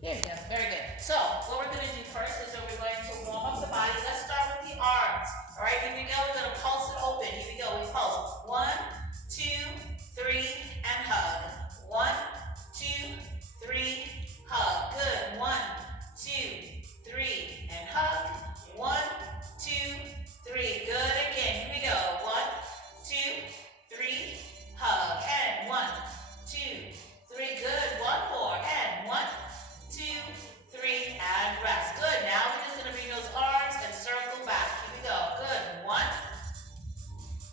There you go. Very good. So what we're going to do first is that we're going to warm up the body. Let's start with the arms. All right, here we go. We're going to pulse it open. Here we go. We pulse. 1, 2, 3, and hug. 1, 2, 3, hug. Good. 1, 2, 3, and hug. 1, 2, 3. Good. Again. Here we go. 1, 2, 3, hug. And 1, 2, 3. Good. One more. And 1, 2, 3, and rest. Good. Now we're just going to bring those arms and circle back. Here we go. Good. 1.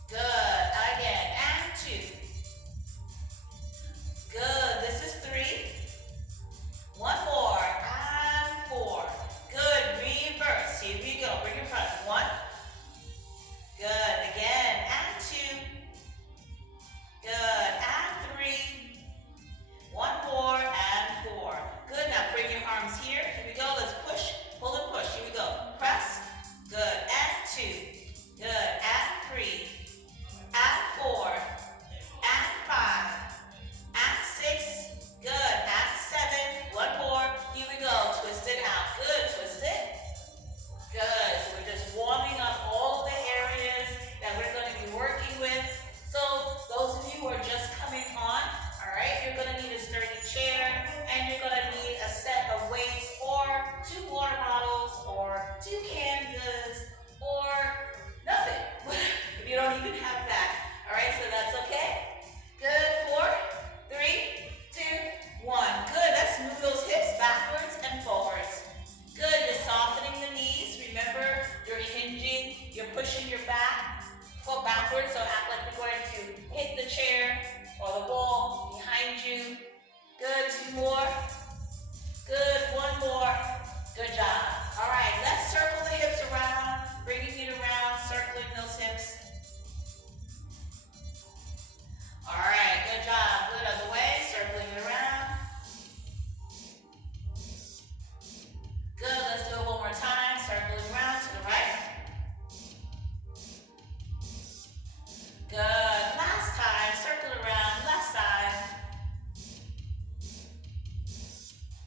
Good. Again. And 2. Good. This is 3. One more. And 4. Good. Reverse. Here we go. Bring it front. 1. Good. Again. And 2. Good. And 3. One more. And 4. Good. Now bring your arms here. Here we go. Let's push. Pull and push. Here we go. Press. Good. And 2. Good. And 3. And 4. And 5. And 6. Good. And 7. One more. Here we go. Twist it out. Good. Twist it. Good. So we're just warming up all the areas that we're going to be working with. So those of you who are just coming on, all right, you're going to need a sturdy chair, and you're going to need a set of weights or 2 water bottles or 2 canned goods or nothing. If you don't even have that. All right, so that's okay. Good. 4, 3, 2, 1. Good. Let's move those hips backwards and forwards. Good. You're softening the knees. Remember, you're hinging. You're pushing your back foot backwards, so act like you're going to hit the chair or the wall behind you. Good. 2 more. Good. 1 more. Good job. All right, let's circle the hips around, bringing it around, circling those hips. All right, good job. Good. Other way, circling it around. Good. Let's do it one more time. Circling around to the right. Good. Last time, circle around, left side.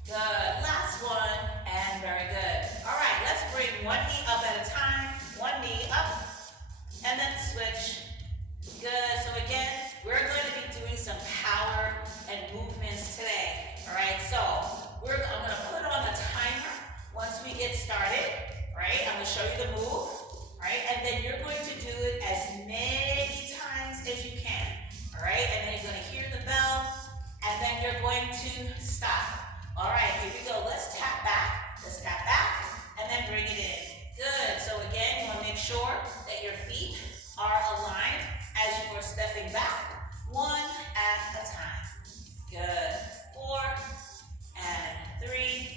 Good. Last one, and very good. All right, let's bring one knee up at a time. One knee up, and then switch. Good. So again, we're going to be doing some power and movements today. All right, so I'm going to put on a timer once we get started. All right, I'm going to show you the move. All right, and then you're going to do it as many times as you can. All right, and then you're going to hear the bell, and then you're going to stop. All right, here we go. Let's tap back. Let's tap back, and then bring it in. Good. So again, you want to make sure that your feet are aligned as you are stepping back, 1 at a time. Good. 4 and 3.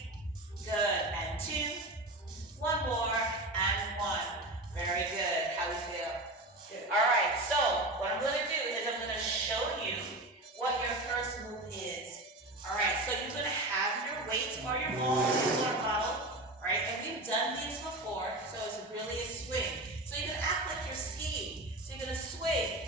Good. And 2. 1 more and 1. Very good. How we feel? Good. All right. So what I'm going to do is I'm going to show you what your first move is. All right. So you're going to have your weights or your water bottle. Right? And we've done these before, so it's really a swing. So you're going to act like you're skiing. So you're going to swing.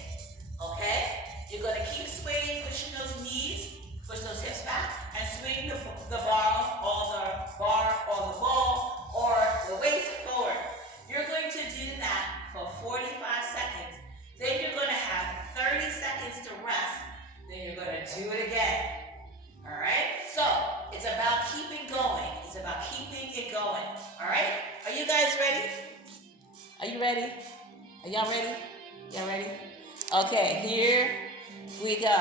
Okay? You're going to keep swinging, pushing those knees, push those hips back, and swing the bar or the ball or the waist forward. You're going to do that for 45 seconds. Then you're going to have 30 seconds to rest. Then you're going to do it again. All right? So it's about keeping going. It's about keeping it going. All right? Are you guys ready? Are you ready? Are y'all ready? Y'all ready? Okay, here we go.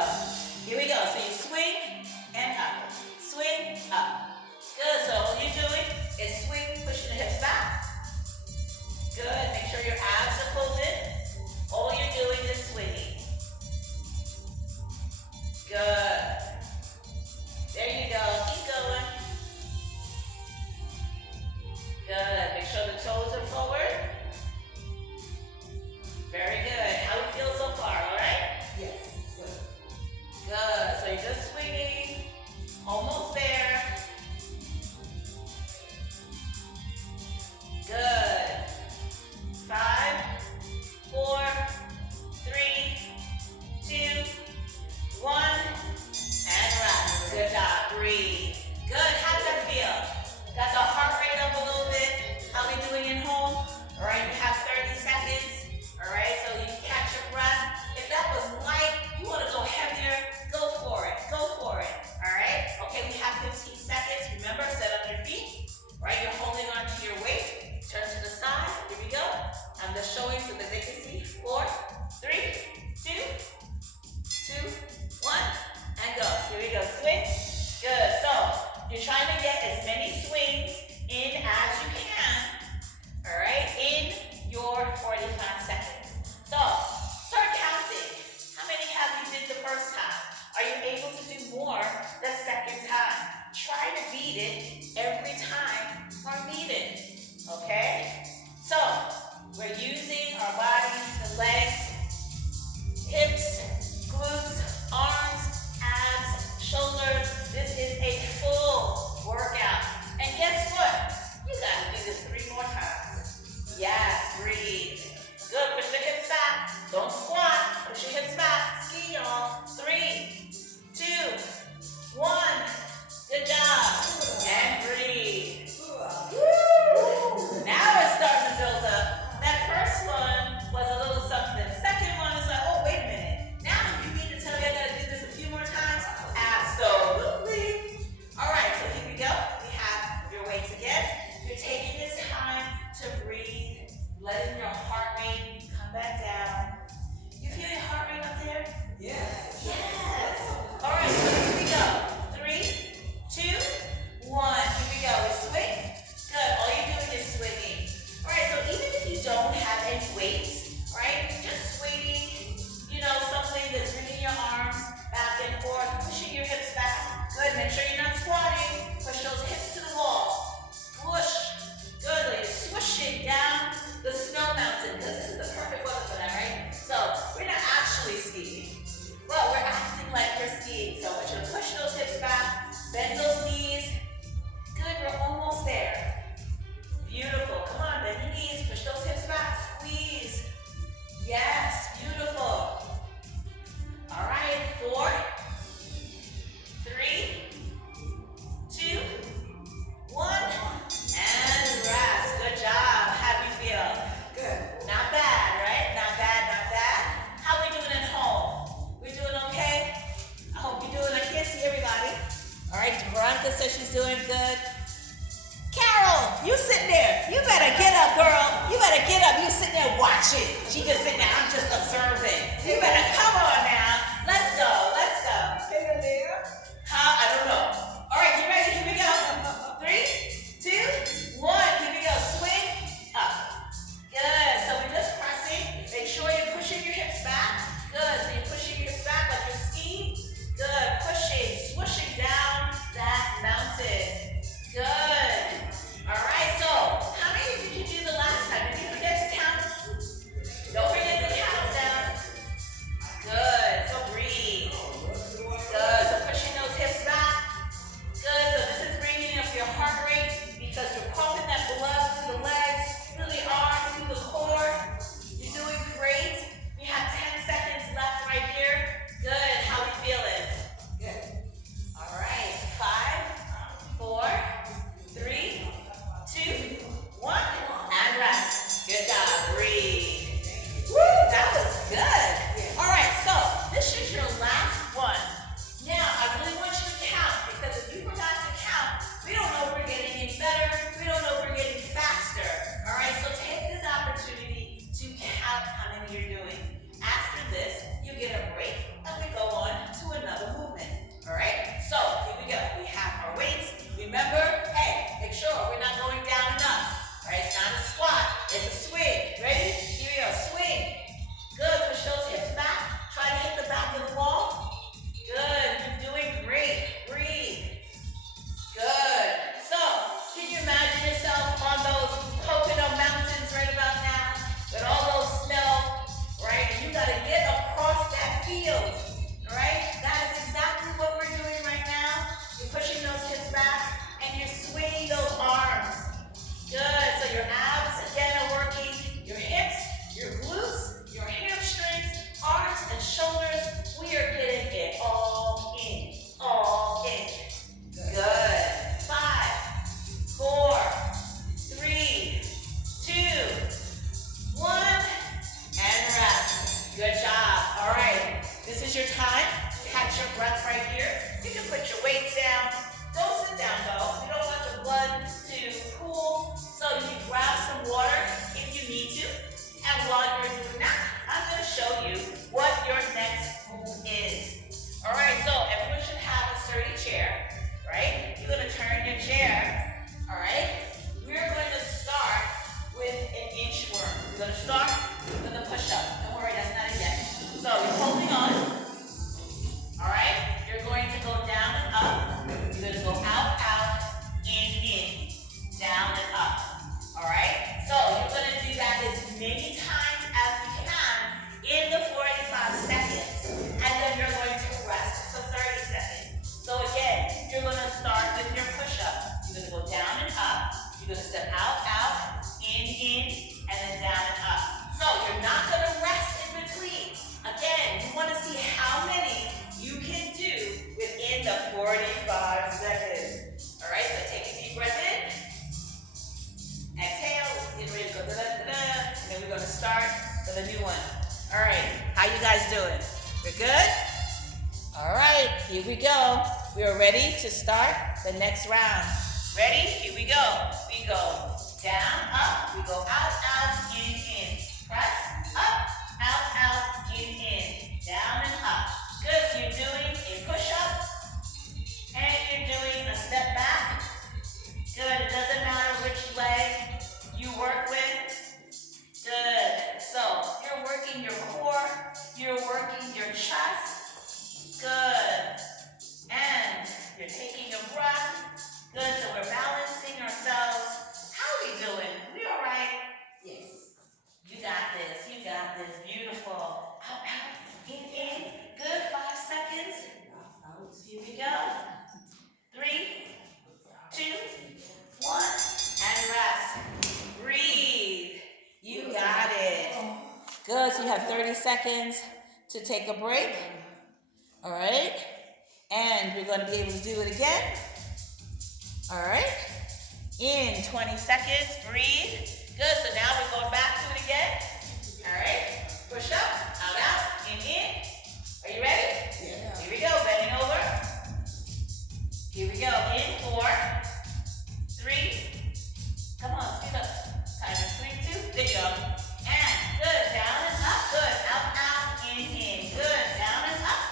Here we go. So you swing and up. Swing, up. Good. So all you're doing is swing, pushing the hips back. Good. Make sure your abs are pulled in. All you're doing is swinging. Good. There you go. Keep going. Good. Make sure the toes are forward. Very good. How do you feel so far? All right? Yes. Good. Good. So you're you're trying to get as many swings in as you can, all right, in your 45 seconds. So start counting. How many have you did the first time? Are you able to do more the second time? Try to beat it every time we're needed, okay? So we're using our body, the legs, hips, glutes, arms, abs, shoulders. This is a full workout. And guess what? You gotta do this 3 more times. Yes, breathe. Good, push the hips back. Don't squat, push your hips back. Ski, y'all. 3, 2, 1. Good job. And breathe. Woo! Now it's starting to build up. That first one was a little something. Second one is like, oh, wait a minute. Now you need to tell me I gotta do this a few more times? Absolutely. All right, so here we go. We have your weights again. You're taking this time to breathe, letting your heart rate come back down. You feel your heart rate up there? Yes. Yes. All right, so here we go. 3, 2, 1. Here we go. We swing. Good. All you're doing is swinging. All right, so even if you don't have any weights, right, just swinging, something that's bringing your arms back and forth, pushing your hips back. Good. Make sure you're not squatting. Push those hips to the wall. Squish. Good. Like you're swishing down the snow mountain, because this is the perfect weather for that, right? So we're not actually skiing, but we're acting like we're skiing. So I want you to push those hips back, bend those knees. Good, we're almost there. Beautiful. Come on, bend your knees, push those hips back, squeeze. Yes, beautiful. All right, 4, 3, 2, 1, and rest. Good job. How do you feel? Good. Not bad, right? Not bad, not bad. How are we doing at home? We doing okay? I hope you're doing. I can't see everybody. All right, Veronica says she's doing good. Carol, you sitting there. You better get up, girl. You better get up. You sitting there watching. She just sitting there. I'm just observing. You better come on now. Let's go. Let's go. Stay there. I don't know. All right, you ready? Here we go. 3, 2, 1. Here we go. Swing up. Good. So we're just pressing. Make sure you're pushing your hips back. Good. So you're pushing your hips back like you're skiing. Good. Pushing, swooshing down that mountain. Good. All right. So how many did you do the last time? Did you forget to count? Don't forget to count down. Good. So breathe. Good. So pushing those hips back. Good. So this is bringing up your heart rate because you're pumping that blood through the legs, through the arms, through the core. You're doing great. We have 10 seconds left right here. Good. How we feeling? Good. All right. 5, 4, 3, 2, 1, and rest. Good job. Breathe. Woo, that was good. All right, so this is your last one. Now, I really want you to count, because if you forgot to count, we don't know if we're getting any better. We don't know if we're getting faster. All right, so take this opportunity to count how many you're doing. After this, you get a break, and we go on to another movement. All right, so here we go. We have our weights. Remember, hey, make sure we're not going down and up. All right, it's not a squat, it's a swing. Ready? Here we go, swing. Good, push those hips back. Try to hit the back of the wall. Good, you're doing great. Breathe. Good. So, can you imagine yourself on those Pocono Mountains right about now with all those snow, right? And you gotta get across that field, all right? That is exactly what we're doing right now. You're pushing those hips back and you're swinging those arms. Good, so your abs again are working, your hips, your glutes, your hamstrings, arms and shoulders. We are getting it all in, all in. Good. 5, 4, 3, 2, 1, and rest. Good job. All right, this is your time. Catch your breath right here. You can put your weights down. Don't sit down though. We don't want the blood to pool. So you can grab some water if you need to. And while you're doing that, I'm going to show you what your next move is. All right, so everyone should have a sturdy chair, right? You're going to turn gonna start with your push-up. You're gonna go down and up. You're gonna step out, out, in, and then down and up. So you're not gonna rest in between. Again, you wanna see how many you can do within the 45 seconds. All right, so take a deep breath in. Exhale, let's get ready to go da-da-da-da. And then we're gonna start with a new one. All right, how you guys doing? We're good? All right, here we go. We are ready to start the next round. Ready? Here we go. We go down, up. We go out, out, in. Press, up, out, in. Down and up. Good, so you're doing a push-up, and you're doing a step back. Good, it doesn't matter which leg you work with. Good, so you're working your core, you're working your chest. Good, and you're taking a breath. Good, so we're balancing ourselves. How are we doing? We all right? Yes. You got this, beautiful. Out, out, in. Good, 5 seconds. Here we go. 3, 2, 1, and rest. Breathe. You got it. Good, so you have 30 seconds to take a break. All right, and we're going to be able to do it again. All right, in 20 seconds, breathe. Good, so now we're going back to it again. All right, push up, out, in. Are you ready? Yeah. Here we go, bending over. Here we go, in 4, 3, come on, speed up. Time is 3, 2, there you go. And good, down and up, good, out, in. Good, down and up.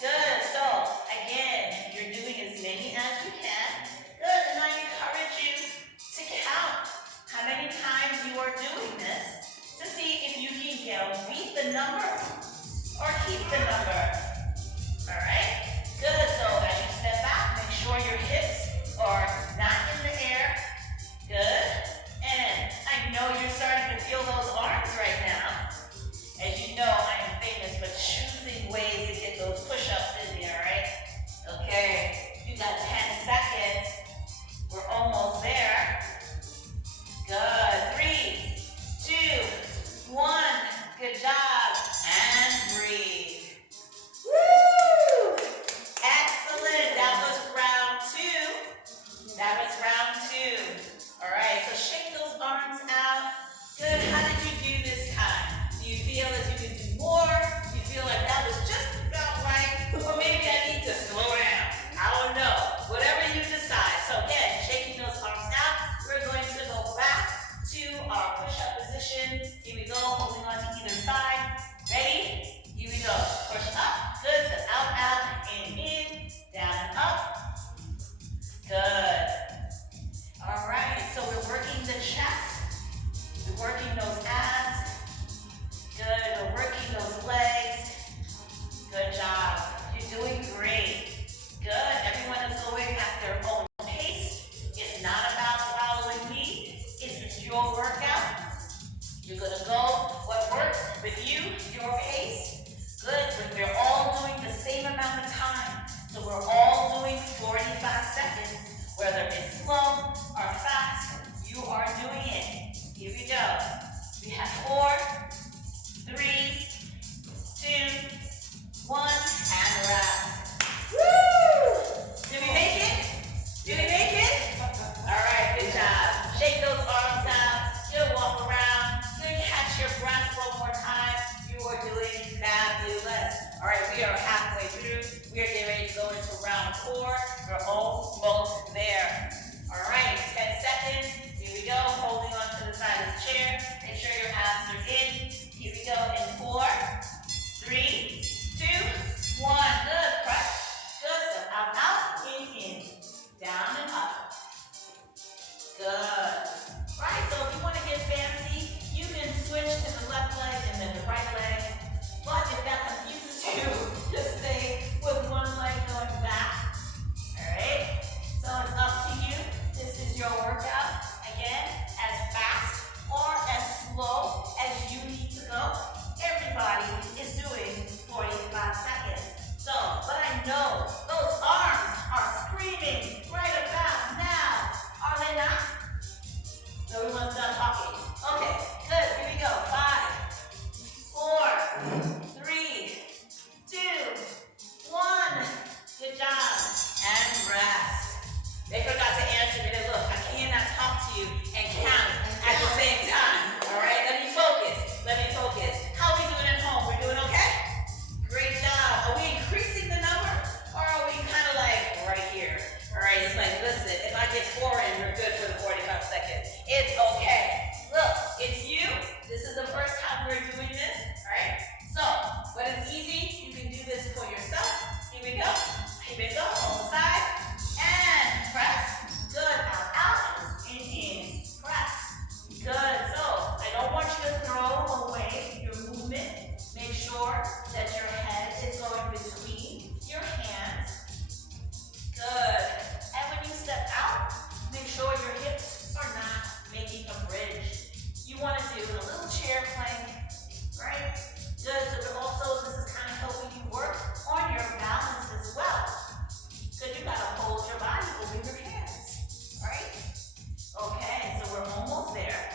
Good, so again, you're doing as many as you can. Good, and I encourage you to count how many times you are doing this to see if you can beat the number or keep the number. All right, good, so as you step back, make sure your hips are not in the air. Good, and I know you're starting to feel those arms right now. As you know, I am famous for choosing ways to get those push-ups in there, right? Okay, you got 10 seconds. We're almost there. Good, 3, 2, 1. Good job, and breathe. Woo! Excellent, that was round 2. All right, so shake those arms out. Good, how did you do this time? Do you feel as you can do more? Do you feel like that was just about right? Or maybe I need to slow down. I don't know. Whatever you decide. So again, shaking those arms out. We're going to go back to our push-up position. Here we go, holding on to either side. Ready? Here we go. Push up. Good. So out, in, down and up. Good. All right. So we're working the chest. We're working those abs. Good. We're working those legs. Good job. You're doing great. Good. Everyone is going at their own pace. It's not about following me. It's your workout. You're going to go what works with you, your pace. Good. But we're all doing the same amount of time. So we're all doing 45 seconds. Whether it's slow or fast, you are doing it. Here we go. We have 4, 3, 2, 1, and rest. Woo! Did we make it? Did we make it? All right, good job. Shake those arms out. Good, walk around. Good, catch your breath one more time. You are doing fabulous. All right, we are halfway through. We are getting ready to go into round 4. We're almost there. All right, 10 seconds. Here we go. Holding on to the side of the chair. Make sure your abs are in. Here we go in 4, 3, 2, 1. Good. Press. Good. So out, in. Down and up. Good. Right, so if you want to get fancy, you can switch to the left leg and then the right leg. But if that confuses you, just stay with one leg going back. All right? So it's up to you. This is your workout. Again, as fast or as slow as you need to go. Everybody is doing 45 seconds. So, but I know those arms are to you and count at the same time. All right, let me focus. How are we doing at home? We're doing okay? Great job. Are we increasing the number or are we kind of like right here? All right, it's like, listen, if I get 4 in, we're good for the 45 seconds. It's okay. Look, it's you. This is the first time we're doing this, all right? So, but it's easy. You can do this for yourself. Here we go. On the side. And press. Good. Out. In. Press. Good. So, I don't want you to throw away your movement. Make sure that your head is going between your hands. Good. And when you step out, make sure your hips are not making a bridge. You want to do a little chair plank, right? Good. So also, this is kind of helping you work on your balance as well. So you got to hold your body over your hands, right? Okay, so we're almost there.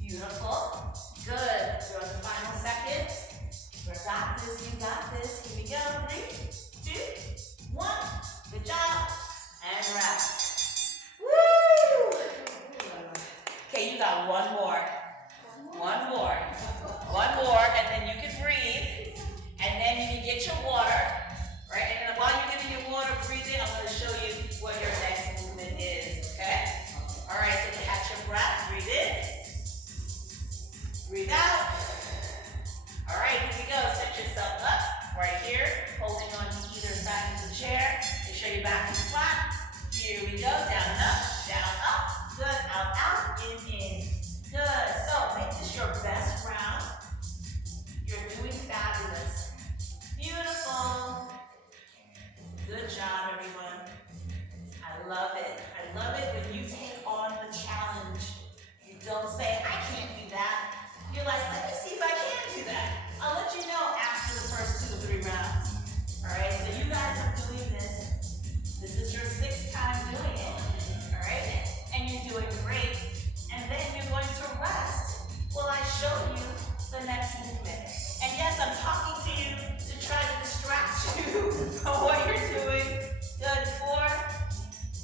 Beautiful. Good. You're on the final seconds. You got this. Here we go. 3, 2, 1. Good job. And rest. Woo! Okay, you got one more, and then you can breathe, and then you can get your water, right? And then while you're getting your water, breathe in, I'm going to show you what your next movement is, okay? All right, so catch your breath, breathe in, breathe out. All right, here we go. Set yourself up right here, holding on to either side of the chair. Make sure your back is flat. Here we go, down, up, good, out, in. Good, so make this your best round. You're doing fabulous. Beautiful. Good job, everyone. I love it when you take on the challenge. You don't say, I can't do that. You're like, let me see if I can do that. I'll let you know after the first 2 or 3 rounds. All right, so you guys are doing this. This is your 6th time doing it. All right, and you're doing great. And then you're going to rest while I show you the next movement. And yes, I'm talking to you to try to distract you from what you're doing. Good. 4,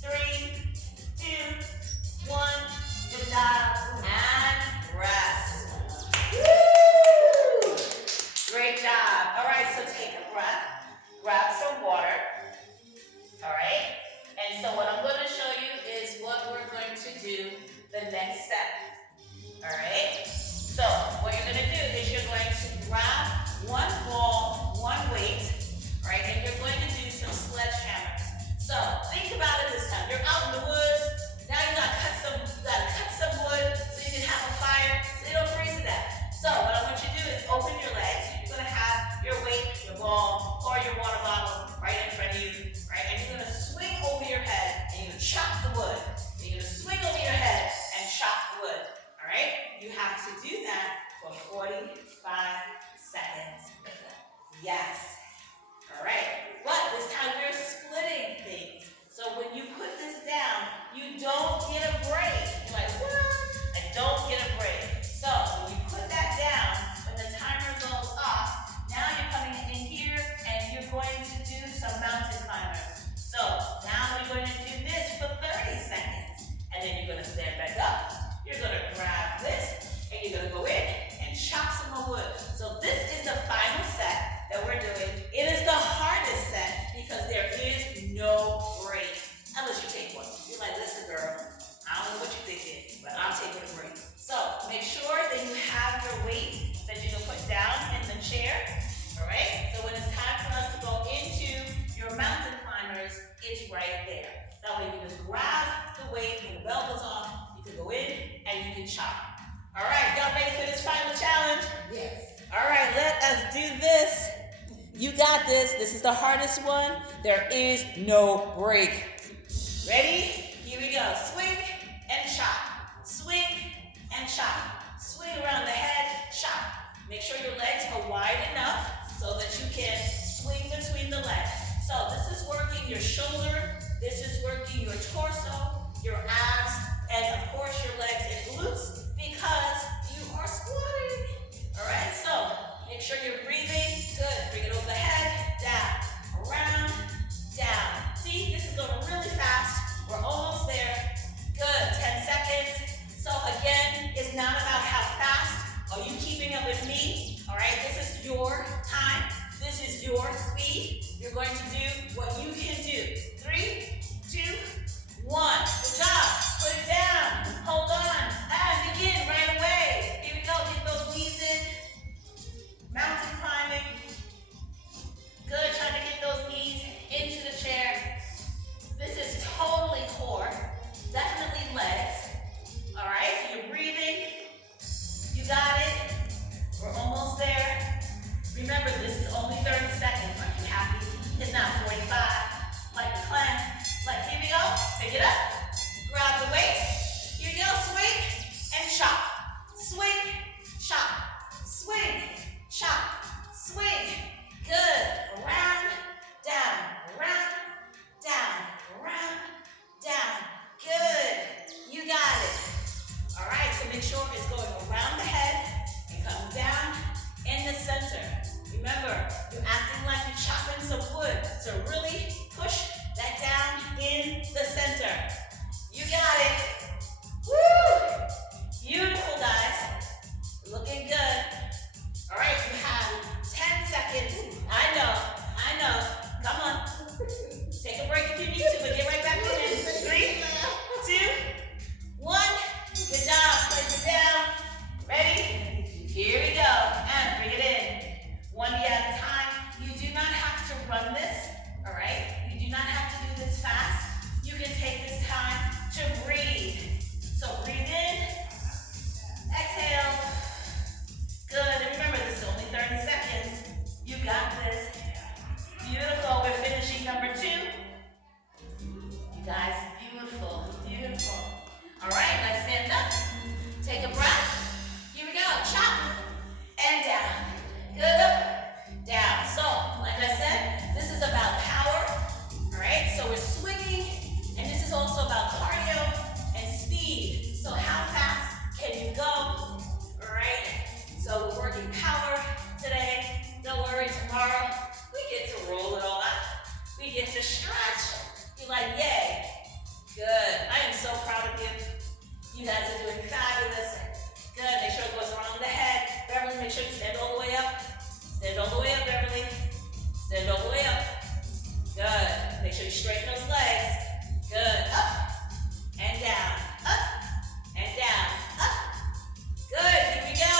3, 2, 1. Good job. And rest. Woo! Great job. All right, so take a breath. Grab some water. All right. And so what I'm going to show you is what we're going to do the next step. All right? So what you're going to do is you're going to grab one ball, one weight, right? And you're going to do some sledgehammers. So think about it this time. You're out in the woods. Now you got to cut some wood so you can have a fire so you don't freeze to death. So what I want you to do is open your legs. You're going to have your weight, your ball, or your water bottle right in front of you, right? And you're going to swing over your head and you're going to chop the wood. You're going to swing over your head and chop the wood, all right? You have to do that for 45 seconds. Yes. All right. But this time we're splitting things. So when you put this down, you don't get a break. You're like, what? I don't get a break. So when you put that down, when the timer goes off, now you're coming in here and you're going to do some mountain climbers. So now you're going to do this for 30 seconds. And then you're going to stand back up. You're going to grab this and you're going to go in and chop some more wood. So this is the final set that we're doing. It is the hardest set because there is no break. Unless you take one. You're like, listen girl, I don't know what you're thinking, but I'm taking a break. So make sure that you have your weight that you can put down in the chair. All right? So when it's time for us to go into your mountain climbers, it's right there. That way you can just grab the weight when the bell goes off, you can go in and you can chop. All right, y'all ready for this final challenge? Yes. All right, let us do this. You got this. This is the hardest one. There is no break. Ready? Here we go. Swing and chop. Swing and chop. Swing around the head, chop. Make sure your legs are wide enough so that you can swing between the legs. So this is working your shoulder. This is working your torso, your abs, and of course your legs and glutes because you are squatting. All right, so make sure you're breathing. Good. Bring it over the head, down, around, down. See, this is going really fast. We're almost there. Good. 10 going to do what you can do. 3, 2, 1. Good job. Put it down. Hold on. And begin right away. Here we go. Get those knees in. Mountain climbing. Good. Trying to get those knees into the chair. This is totally core. Definitely legs. All right. So you're breathing. You got it. We're almost there. Remember, this is only 30 seconds. Are you happy? It's not 45. Like the clan. Like, here we go. Pick it up. Grab the weight. Here you go. Swing and chop. Swing, chop. Swing, chop. Swing. Good. Around, down, around, down, around, down. Good. You got it. All right, so make sure it's going around the head and come down in the center. Remember, you're acting like you're chopping some wood. So really push that down in the center. You got it. Woo! Beautiful, guys. Looking good. All right, you have 10 seconds. I know. Come on. Take a break if you need to, but get right back in. 3, 2, 1. Good job. Place it down. Ready? Here we go. And bring it in. 1 knee at a time. You do not have to run this. All right? You do not have to do this fast. You can take this time to breathe. So breathe in. Exhale. Good. And remember, this is only 30 seconds. You got this. Beautiful. We're finishing number 2. You guys, beautiful. Beautiful. All right, let's stand up. Take a breath. Here we go. Chop. And down. Good. Up. Down. So, like I said, this is about power. All right, so we're swinging. And this is also about cardio and speed. So how fast can you go? All right. So we're working power today. Don't worry, tomorrow we get to roll it all out. We get to stretch. You're like, yay. Good. I am so proud of you. You guys are doing fabulous. Good. Make sure it goes around the head. Beverly, make sure you stand all the way up. Stand all the way up, Beverly. Stand all the way up. Good. Make sure you straighten those legs. Good. Up and down. Up and down. Up. Good. Here we go.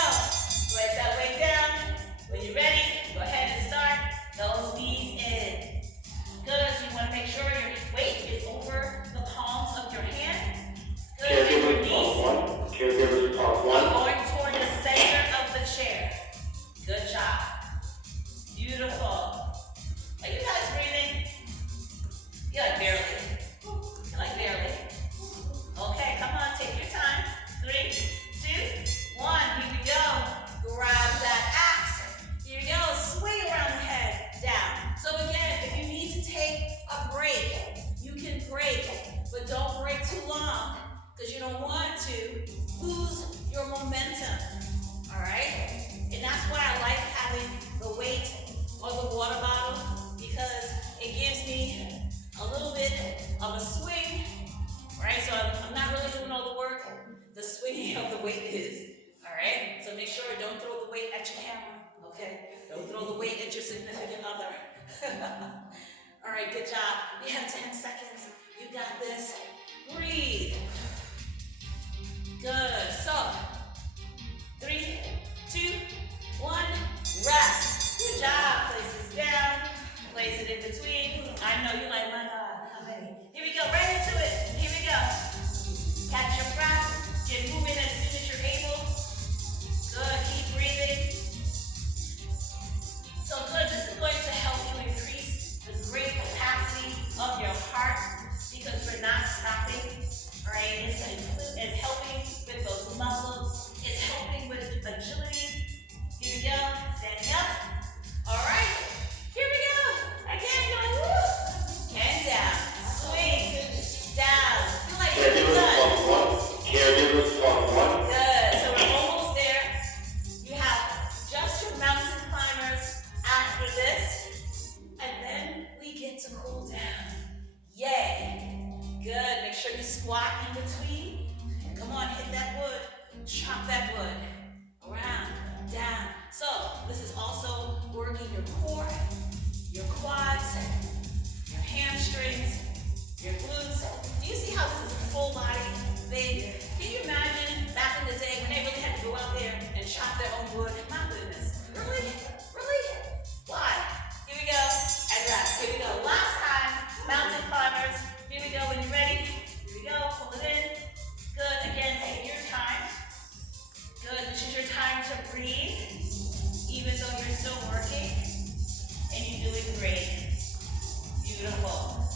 Place that weight down. When you're ready, go ahead and start those knees in. Good. So you want to make sure your weight is over the palms of your hand. Good. Your knees. Caregivers talk one. Are going toward the center of the chair. Good job. Beautiful. Are you guys breathing? You're like barely. You're like barely. Okay, come on, take your time. 3, 2, 1. Here we go. Grab that axe. Here we go. Swing around the head. Down. So again, if you need to take a break, you can break, but don't break too long because you don't want to lose your momentum. All right? And that's why I like having the weight or the water bottle because it gives me a little bit of a swing. All right? So I'm not really doing all the work. The swinging of the weight is. All right? So make sure don't throw the weight at your camera. Okay? Don't throw the weight at your significant other. All right, good job. We have 10 seconds. You got this. Breathe. Good. So, 3, 2, 1. Rest. Good job. Place this down. Place it in between. I know you're like, my God, how many? Here we go. Right into it. Here we go. Catch your breath. Get moving as soon as you're able. Good. Keep breathing. So good. This is going to help you increase the great capacity of your heart because we're not stopping. All right. It's helping with those muscles. It's helping with agility. Here we go. Standing up. All right. Here we go. Again, go. Woo. And down. Swing. Down. Feel like you're done. Caregivers talk one. Good. So we're almost there. You have just your mountain climbers after this. And then we get to cool down. Yay. Good. Make sure you squat in between. And come on, hit that wood. Chop that wood. Around. Down. So this is also working your core, your quads, Do you see how this is a full body thing? Can you imagine back in the day when they really had to go out there and chop their own wood? My goodness. Really? Really? Why? Here we go. And rest. Here we go. Last time, mountain climbers. Here we go. When you're ready, here we go. Pull it in. Good. Again, take your time. Good. This is your time to breathe, even though you're still working. And you're doing great. Beautiful.